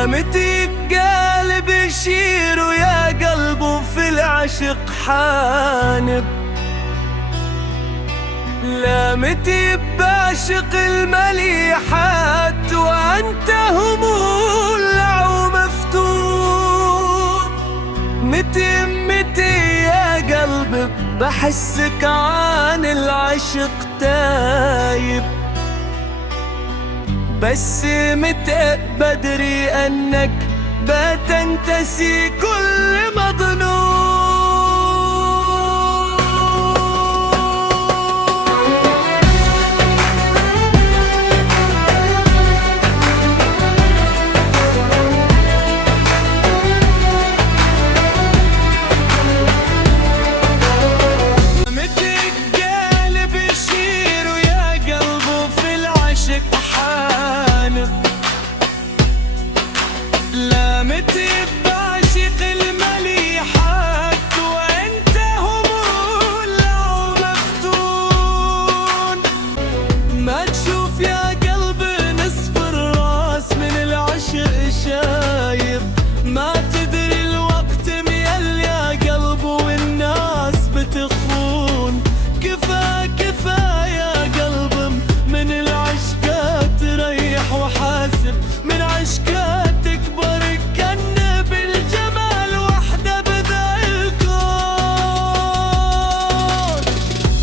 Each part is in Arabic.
لامتك قالب يشير ويا قلبه في العشق حانب. لامتي بعشق المليحات وأنت همولع ومفتون. متى يا قلبي بحسك عن العشق تايب، بس متى بدري أنك بتنتسي كل مظنون. لامتي بعشق المليحات وانت همولع ومفتون. ما تشوف يا قلبي نصف الراس من العشق شايب، ما تدري الوقت ميل يا قلب والناس بتخون. كفا يا قلب من العشقات ريح وحاسب، من عشقات تكبر كأنه بالجمال وحده بذا الكون.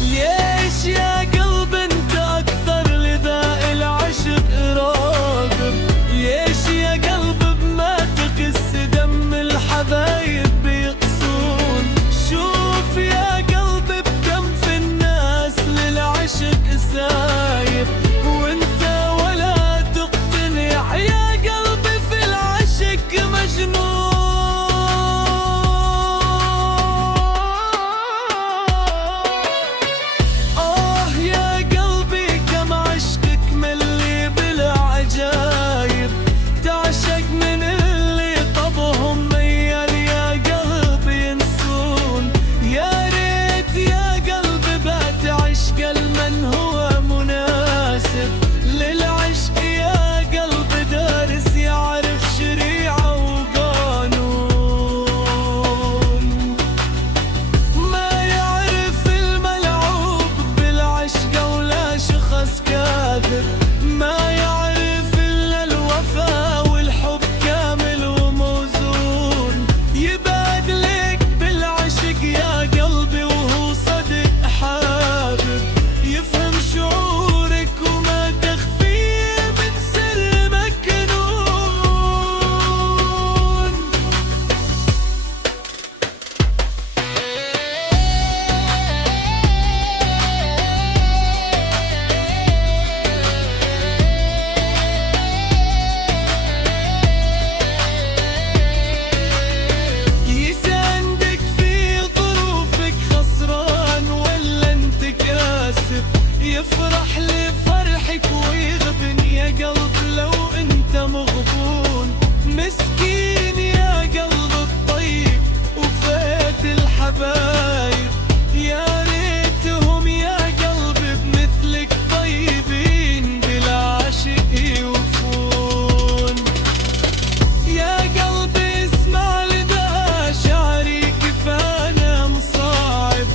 ليش يا قلب انت اكثر لذا العشق راغب؟ ليش يا قلب بما تقس دم الحبايب بيقسون؟ شوف يا قلب بكم في الناس للعشق سايب، وانت ولا تقتنع يا قلبي في العشق مجنون. يا قلبي كم عشقك ملي بالعجايب، تعشق من اللي طبهم ميال يا قلبي ينسون. يا ريت يا قلبي بات عشق المن هو مناسب للعشق، يا قلبي دارس يعرف شريعة وقانون. ما يعرف الملعوب بالعشق ولا شخص كافر، ما يعرف إلا الوفاء والحب كامل وموزون. يبادلك بالعشق يا قلبي وهو صدق حابب، يفهم شعورك وما تخفيه من سر مكنون. يساندك في ظروفك خسران ولا انت كاسب، يفرح لفرحك ويغبن يا قلب لو انت مغبون. مسكين يا قلب الطيب وفات الحبايب، يا ريتهم يا قلبي بمثلك طيبين بالعشق يوفون. يا قلبي اسمع لذا شعري كفانا مصاعب،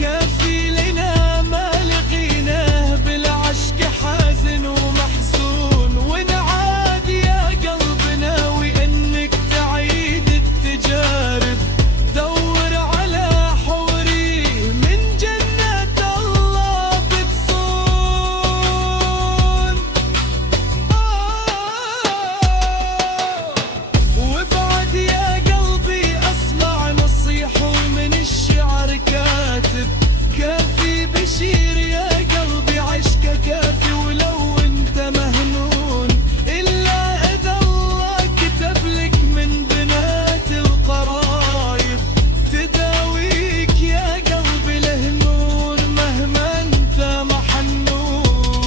كافي لنا ما لقيناه بالعشق حازن ومحزون. ونعاد يا قلبي ناوي انك تعيد التجارب، دور على حوري من جنة الله بتصون. وابعد يا قلبي اسمع نصيحة من الشعر كاتب، كافي بشير يا قلبي عشقه كافي ولو انت مهنون. الا اذا الله كتب لك من بنات القرايب تداويك يا قلبي الهنون مهما انت محنون.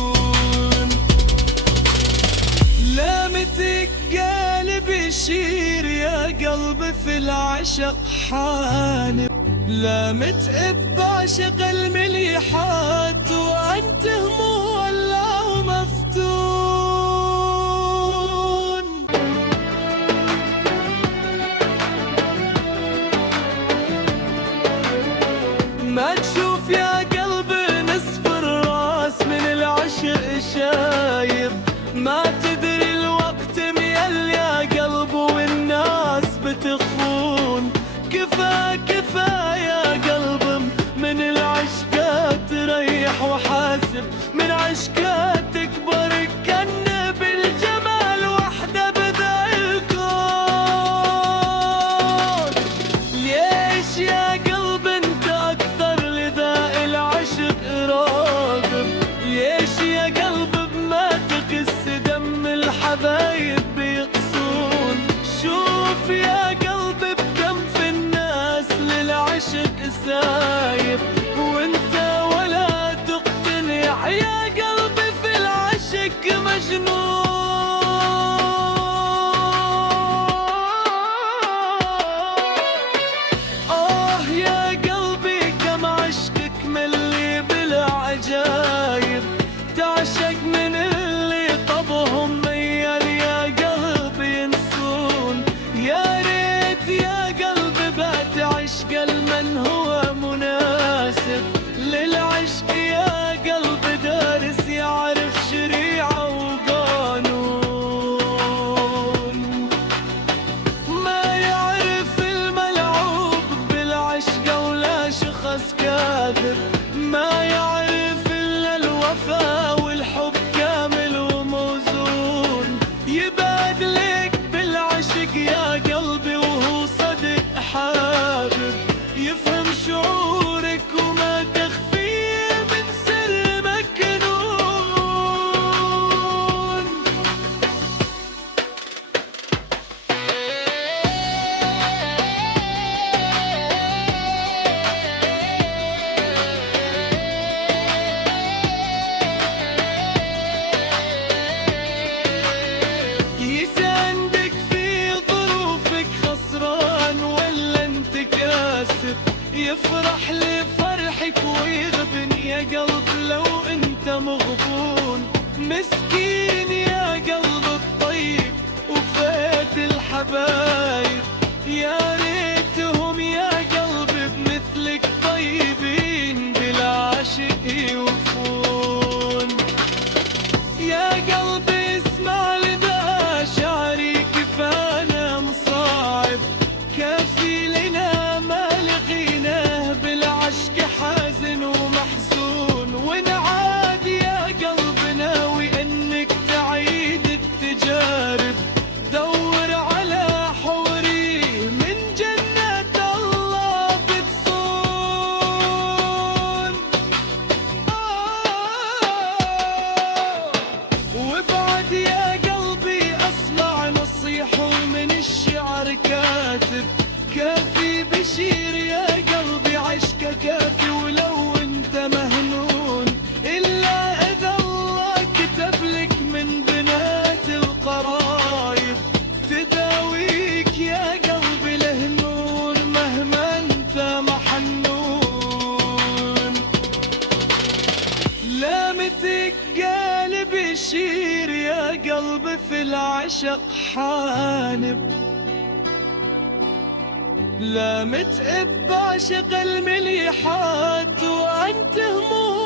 لامتك قالب يشير يا قلبي في العشق حانب، لامت بعشق المليحات وانت همولع ومفتون. وفا والحب كامل وموزون، يبادلك بالعشق يا قلبي وهو صدق حابب، يفهم شعورك وما تخفيه من سر مكنون. يساندك في ظروفك خسران ولا انت كاسب، يفرح لفرحك ويغبن يا قلب لو انت مغبون. مسكين يا قلب الطيب وفات الحبايب، يا ريتهم يا قلب بمثلك طيبين بالعاشق يوفون. يا قلبي اسمع لذا شعري كفانا مصاعب، كافي لنا ما لقيناه بالعشق حازن ومحزون. ونعاد يا قلبي ناوي انك تعيد التجارب، دور على حوري من جنة الله بتصون. وابعد يا قلبي اصلع نصيحه من الشعر كاتب، كافي بشير يا قلبي عشقه كافي ولو انت مهنون، الا اذا الله كتب لك من بنات القرايب تداويك يا قلبي لهنون مهما انت محنون. لامتك قالب يشير يا قلبي في العشق حانب، لا متئب بعشق المليحات وانت هموم.